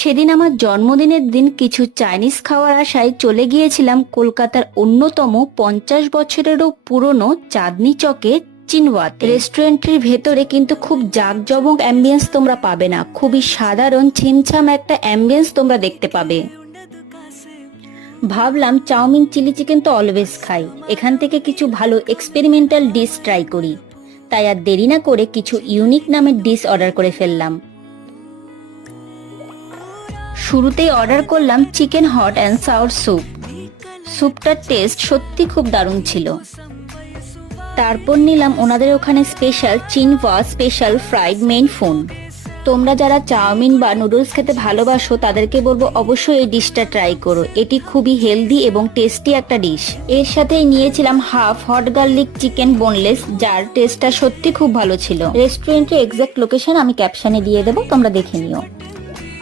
সেদিন আমার জন্মদিনের দিন কিছু চাইনিজ খাওয়ার আশায় চলে গিয়েছিলাম কলকাতার অন্যতম 50 বছরেরও পুরনো চাঁদনি চকে চিনওয়াতে। রেস্টুরেন্টের ভেতরে কিন্তু খুব জাঁকজমক অ্যাম্বিয়েন্স তোমরা পাবে না, খুবই সাধারণ ছিমছাম একটা অ্যাম্বিয়েন্স তোমরা দেখতে পাবে। ভাবলাম চাউমিন চিলি চিকেন তো অলওয়েজ খাই, এখান থেকে কিছু ভালো এক্সপেরিমেন্টাল ডিশ ট্রাই করি। তাই আর দেরি না করে কিছু ইউনিক নামের ডিশ অর্ডার করে ফেললাম। শুরুতেই অর্ডার করলাম chicken hot and sour soup. স্যুপটার টেস্ট সত্যি খুব দারুণ ছিল। তারপর নিলাম ওনাদের ওখানে স্পেশাল চিনওয়া স্পেশাল ফ্রাইড মেইন ফুন। তোমরা যারা চাউমিন বা নুডলস খেতে ভালোবাসো তাদেরকে বলবো অবশ্যই এই ডিশটা ট্রাই করো, এটি খুবই হেলদি এবং টেস্টি একটা ডিশ। এর সাথেই নিয়েছিলাম half hot garlic chicken boneless, যার টেস্টটা সত্যি খুব ভালো ছিল। রেস্টুরেন্টের এক্সাক্ট লোকেশন আমি ক্যাপশনে দিয়ে দেবো, তোমরা দেখে নিও।